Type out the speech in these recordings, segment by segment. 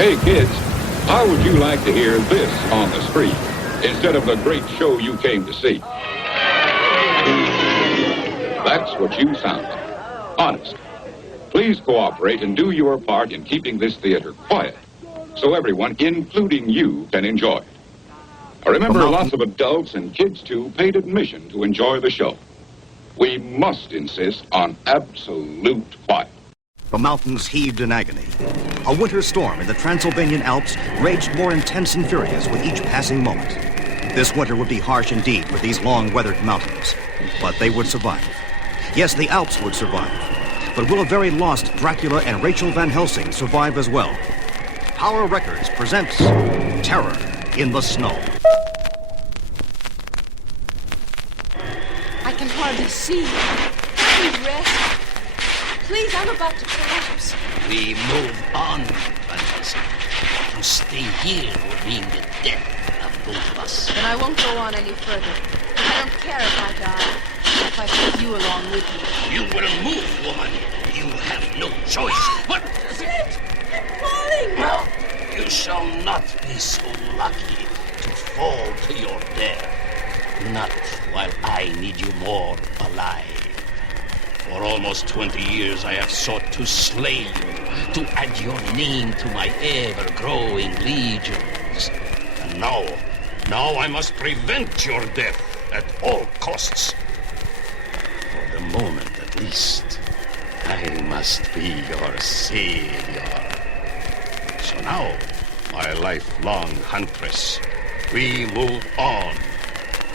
Hey, kids, how would you like to hear this on the screen instead of the great show you came to see? That's what you sound like. Honest. Please cooperate and do your part in keeping this theater quiet so everyone, including you, can enjoy it. Remember, lots of adults and kids, too, paid admission to enjoy the show. We must insist on absolute quiet. The mountains heaved in agony. A winter storm in the Transylvanian Alps raged more intense and furious with each passing moment. This winter would be harsh indeed for these long-weathered mountains, but they would survive. Yes, the Alps would survive. But will a very lost Dracula and Rachel Van Helsing survive as well? Tower Records presents Terror in the Snow. I can hardly see. Please rest. Please, I'm about to collapse. We move on, Van Helsing. To stay here would mean the death of both of us. Then I won't go on any further. I don't care if I die, if I take you along with me. You will move, woman. You have no choice. What? Shit! I'm falling! Well, you shall not be so lucky to fall to your death. Not while I need you more alive. For almost 20 years I have sought to slay you, to add your name to my ever-growing legions. And now I must prevent your death at all costs. For the moment, at least, I must be your savior. So now, my lifelong huntress, we move on.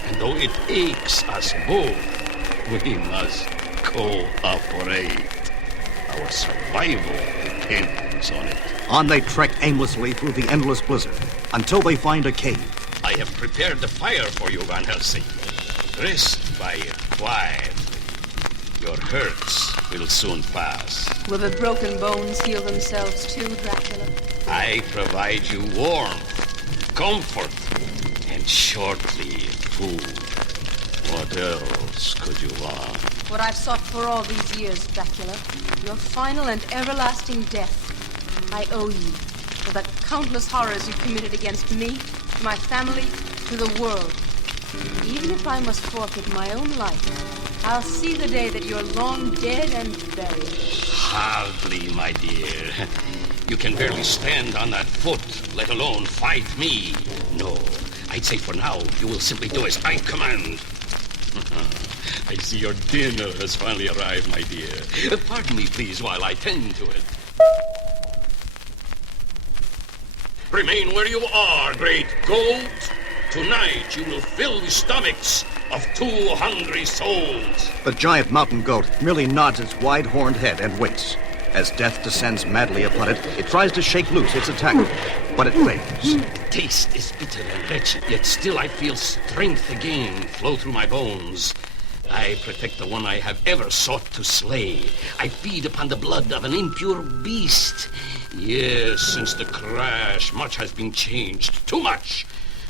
And though it aches us both, we must cooperate. Our survival depends on it. On they trek aimlessly through the endless blizzard until they find a cave. I have prepared the fire for you, Van Helsing. Rest by it quietly. Your hurts will soon pass. Will the broken bones heal themselves too, Dracula? I provide you warmth, comfort, and shortly food. What else could you want? What I've sought for all these years, Dracula. Your final and everlasting death. I owe you for the countless horrors you committed against me, my family, to the world. Even if I must forfeit my own life, I'll see the day that you're long dead and buried. Hardly, my dear. You can barely stand on that foot, let alone fight me. No, I'd say for now, you will simply do as I command. I see your dinner has finally arrived, my dear. Pardon me, please, while I tend to it. Remain where you are, great goat. Tonight you will fill the stomachs of 2 hungry souls. The giant mountain goat merely nods its wide-horned head and waits. As death descends madly upon it, it tries to shake loose its attacker, but it fails. The taste is bitter and wretched, yet still I feel strength again flow through my bones. I protect the one I have ever sought to slay. I feed upon the blood of an impure beast. Yes, since the crash, much has been changed. Too much.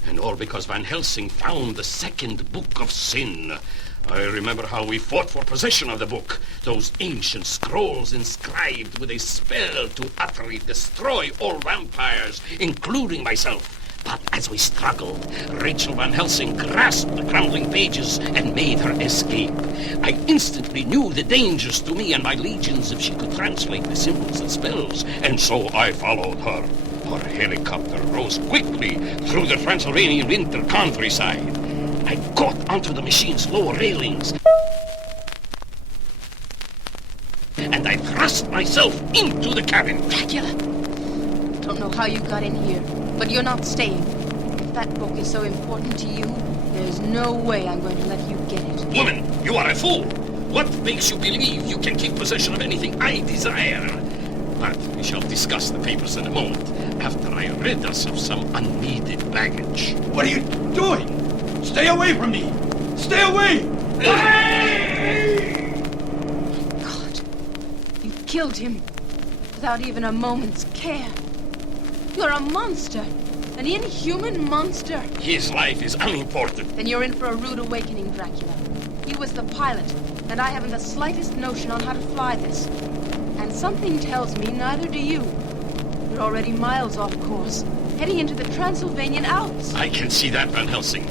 And all because Van Helsing found the second book of sin. I remember how we fought for possession of the book. Those ancient scrolls inscribed with a spell to utterly destroy all vampires, including myself. But as we struggled, Rachel Van Helsing grasped the crumbling pages and made her escape. I instantly knew the dangers to me and my legions if she could translate the symbols and spells, and so I followed her. Her helicopter rose quickly through the Transylvanian winter countryside. I got onto the machine's lower railings, and I thrust myself into the cabin. Dracula! Don't know how you got in here, but you're not staying. If that book is so important to you, there's no way I'm going to let you get it. Woman, you are a fool! What makes you believe you can keep possession of anything I desire? But we shall discuss the papers in a moment, after I rid us of some unneeded baggage. What are you doing? Stay away from me! Stay away! God, you killed him without even a moment's care. You're a monster, an inhuman monster. His life is unimportant. Then you're in for a rude awakening, Dracula. He was the pilot, and I haven't the slightest notion on how to fly this. And something tells me neither do you. You're already miles off course, heading into the Transylvanian Alps. I can see that, Van Helsing.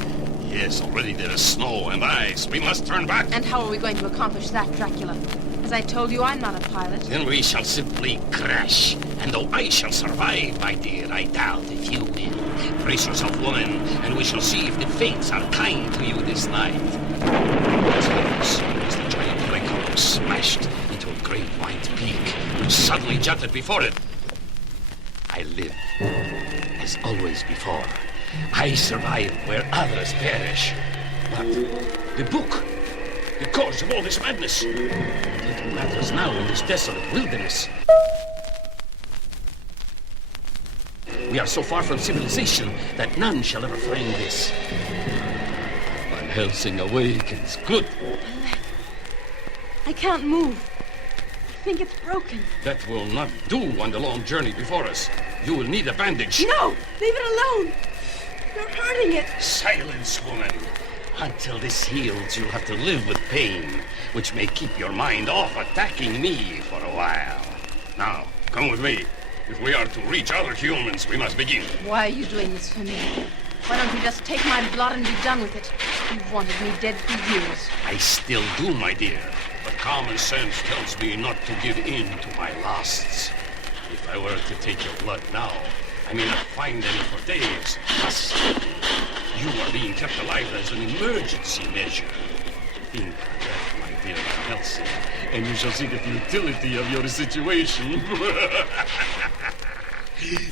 Yes, already there is snow and ice. We must turn back. And how are we going to accomplish that, Dracula? As I told you, I'm not a pilot. Then we shall simply crash. And though I shall survive, my dear, I doubt if you will. Brace yourself, woman, and we shall see if the fates are kind to you this night. As the giant DRACULA smashed into a great white peak, which suddenly jutted before it. I live, as always before. I survive where others perish. But the book, the cause of all this madness, little matters now in this desolate wilderness. We are so far from civilization that none shall ever find this. Van Helsing awakens. Good. I can't move. I think it's broken. That will not do on the long journey before us. You will need a bandage. No! Leave it alone! You're hurting it. Silence, woman. Until this heals, you'll have to live with pain, which may keep your mind off attacking me for a while. Now, come with me. If we are to reach other humans, we must begin. Why are you doing this for me? Why don't you just take my blood and be done with it? You've wanted me dead for years. I still do, my dear. But common sense tells me not to give in to my lusts. If I were to take your blood now, I may not find any for days. Thus, you are being kept alive as an emergency measure. Think on that, my dear Van Helsing, and you shall see the futility of your situation.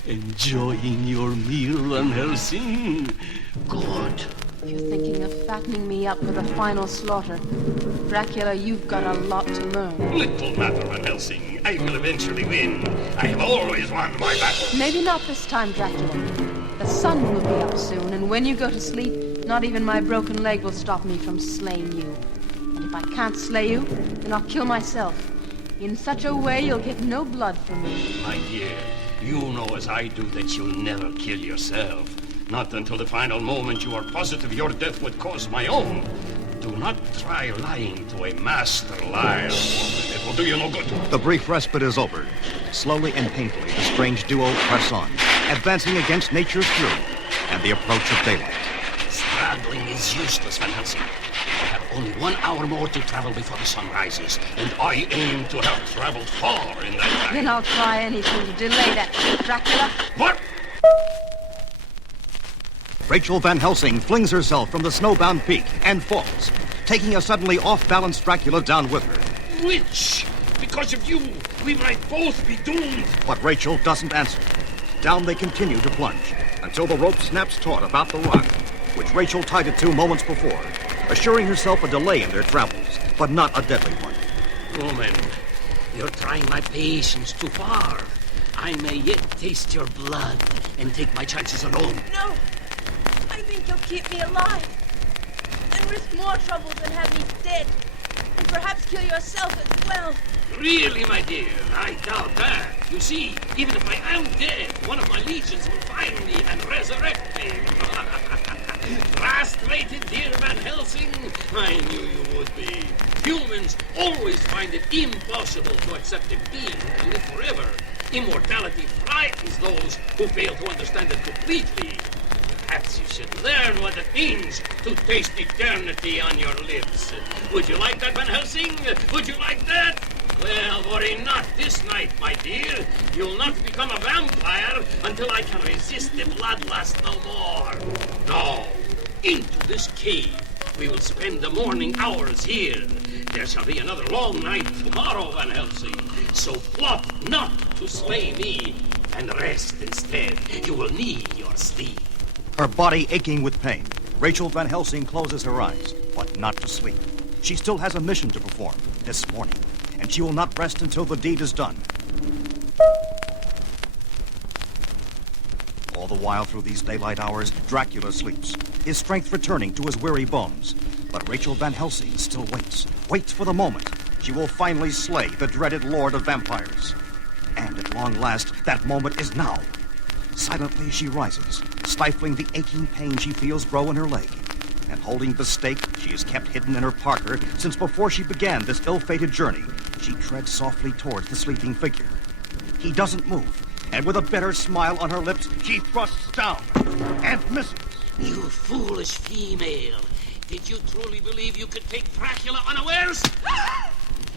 Enjoying your meal, Van Helsing? Good. You're thinking of fattening me up for the final slaughter. Dracula, you've got a lot to learn. Little matter, Van Helsing. I will eventually win. I have always won my battles. Maybe not this time, Dracula. The sun will be up soon, and when you go to sleep, not even my broken leg will stop me from slaying you. And if I can't slay you, then I'll kill myself. In such a way, you'll get no blood from me. My dear, you know as I do that you'll never kill yourself. Not until the final moment you are positive your death would cause my own. Do not try lying to a master liar, woman. It will do you no good. The brief respite is over. Slowly and painfully, the strange duo press on, advancing against nature's fury and the approach of daylight. Straggling is useless, Van Helsing. I have only 1 hour more to travel before the sun rises, and I aim to have traveled far in that time. Then I'll try anything to delay that, Dracula. What? Rachel Van Helsing flings herself from the snowbound peak and falls, taking a suddenly off-balance Dracula down with her. Which? Because of you, we might both be doomed. But Rachel doesn't answer. Down they continue to plunge until the rope snaps taut about the rock, which Rachel tied it to moments before, assuring herself a delay in their travels, but not a deadly one. Woman, you're trying my patience too far. I may yet taste your blood and take my chances alone. No! I think you'll keep me alive and risk more trouble than have me dead, and perhaps kill yourself as well. Really, my dear, I doubt that. You see, even if I am dead, one of my legions will find me and resurrect me. Frustrated, dear Van Helsing? I knew you would be. Humans always find it impossible to accept a being who live forever. Immortality frightens those who fail to understand it completely. Perhaps you should learn what it means to taste eternity on your lips. Would you like that, Van Helsing? Would you like that? Well, worry not this night, my dear. You'll not become a vampire until I can resist the bloodlust no more. No, into this cave. We will spend the morning hours here. There shall be another long night tomorrow, Van Helsing. So plot not to slay me, and rest instead. You will need your sleep. Her body aching with pain, Rachel Van Helsing closes her eyes, but not to sleep. She still has a mission to perform this morning, and she will not rest until the deed is done. All the while through these daylight hours, Dracula sleeps, his strength returning to his weary bones. But Rachel Van Helsing still waits for the moment she will finally slay the dreaded Lord of Vampires. And at long last, that moment is now. Silently she rises, stifling the aching pain she feels grow in her leg. And holding the stake she has kept hidden in her parka since before she began this ill-fated journey, she treads softly towards the sleeping figure. He doesn't move, And with a bitter smile on her lips, she thrusts down and misses. You foolish female. Did you truly believe you could take Dracula unawares?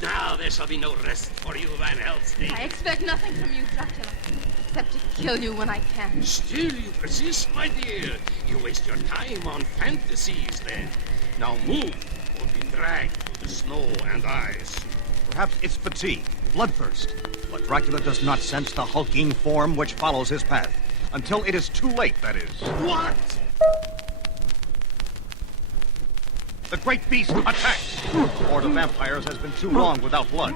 Now there shall be no rest for you, Van Helsing. I expect nothing from you, Dracula, except to kill you when I can. Still you persist, my dear. You waste your time on fantasies, then. Now move, or be dragged through the snow and ice. Perhaps it's fatigue, bloodthirst. But Dracula does not sense the hulking form which follows his path. Until it is too late, that is. What? The great beast attacks! The horde of vampires has been too long without blood.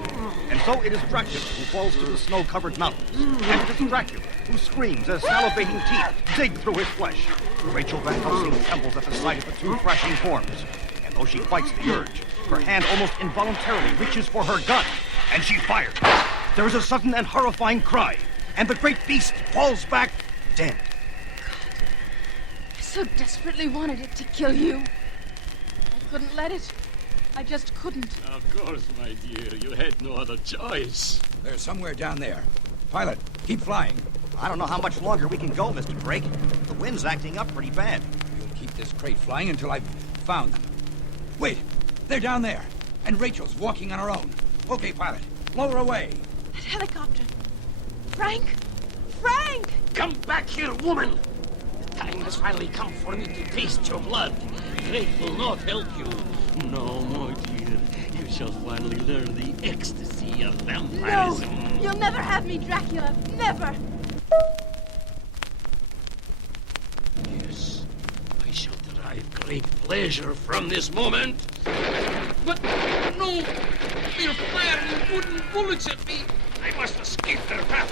And so it is Dracula who falls to the snow-covered mountains. And it is Dracula who screams as salivating teeth dig through his flesh. Rachel Van Helsing trembles at the sight of the two thrashing forms. And though she fights the urge, her hand almost involuntarily reaches for her gun. And she fires. There is a sudden and horrifying cry. And the great beast falls back, dead. I so desperately wanted it to kill you. I couldn't let it. I just couldn't. Of course, my dear. You had no other choice. They're somewhere down there. Pilot, keep flying. I don't know how much longer we can go, Mr. Drake. The wind's acting up pretty bad. You'll keep this crate flying until I've found them. Wait, they're down there. And Rachel's walking on her own. Okay, pilot, blow her away. That helicopter. Frank! Frank! Come back here, woman! The time has finally come for me to taste your blood. Drake will not help you. No, my dear. You shall finally learn the ecstasy of No! vampirism. You'll never have me, Dracula. Never! Yes, I shall derive great pleasure from this moment. But no! They're firing wooden bullets at me. I must escape their path.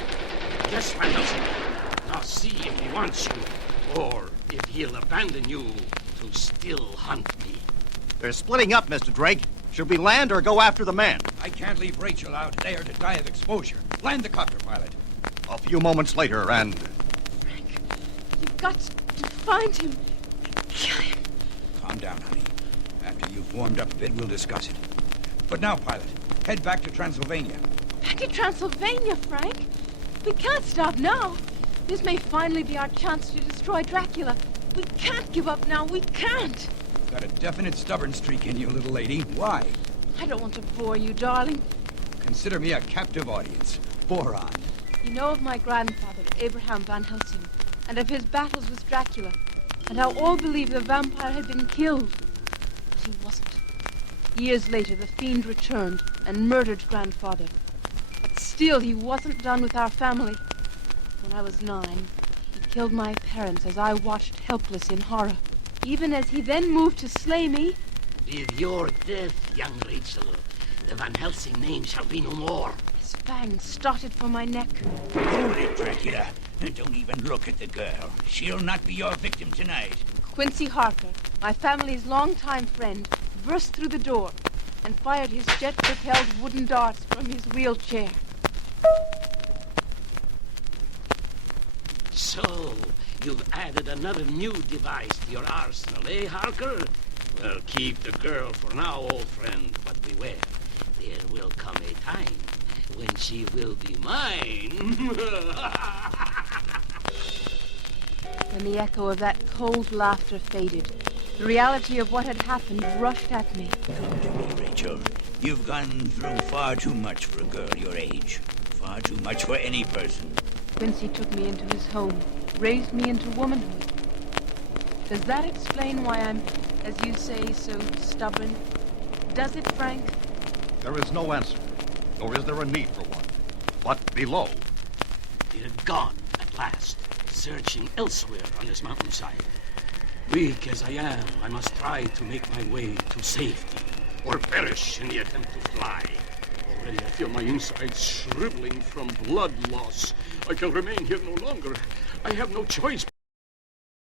Yes, Van Helsing. Now see if he wants you, or if he'll abandon you to still hunt me. They're splitting up, Mr. Drake. Should we land or go after the man? I can't leave Rachel out there to die of exposure. Land the copter, pilot. A few moments later, and... Frank, you've got to find him. Kill him. Calm down, honey. After you've warmed up a bit, we'll discuss it. But now, pilot, head back to Transylvania. Back to Transylvania, Frank. We can't stop now. This may finally be our chance to destroy Dracula. We can't give up now. We can't. You've got a definite stubborn streak in you, little lady. Why? I don't want to bore you, darling. Consider me a captive audience. Bore on. You know of my grandfather, Abraham Van Helsing, and of his battles with Dracula, and how all believed the vampire had been killed. But he wasn't. Years later, the fiend returned and murdered grandfather. But still, he wasn't done with our family. When I was 9, he killed my parents as I watched helpless in horror. Even as he then moved to slay me. With your death, young Rachel, the Van Helsing name shall be no more. His fangs started from my neck. Hold it, Dracula. Don't even look at the girl. She'll not be your victim tonight. Quincy Harker, my family's longtime friend, burst through the door and fired his jet-propelled wooden darts from his wheelchair. So, you've added another new device to your arsenal, eh, Harker? Well, keep the girl for now, old friend, but beware. There will come a time when she will be mine. When the echo of that cold laughter faded, the reality of what had happened rushed at me. Come to me, Rachel. You've gone through far too much for a girl your age. Far too much for any person. Quincy took me into his home, raised me into womanhood. Does that explain why I'm, as you say, so stubborn? Does it, Frank? There is no answer, nor is there a need for one. But below... They're gone at last, searching elsewhere on this mountainside. Weak as I am, I must try to make my way to safety, or perish in the attempt to fly. Already I feel my insides shriveling from blood loss. I can remain here no longer. I have no choice.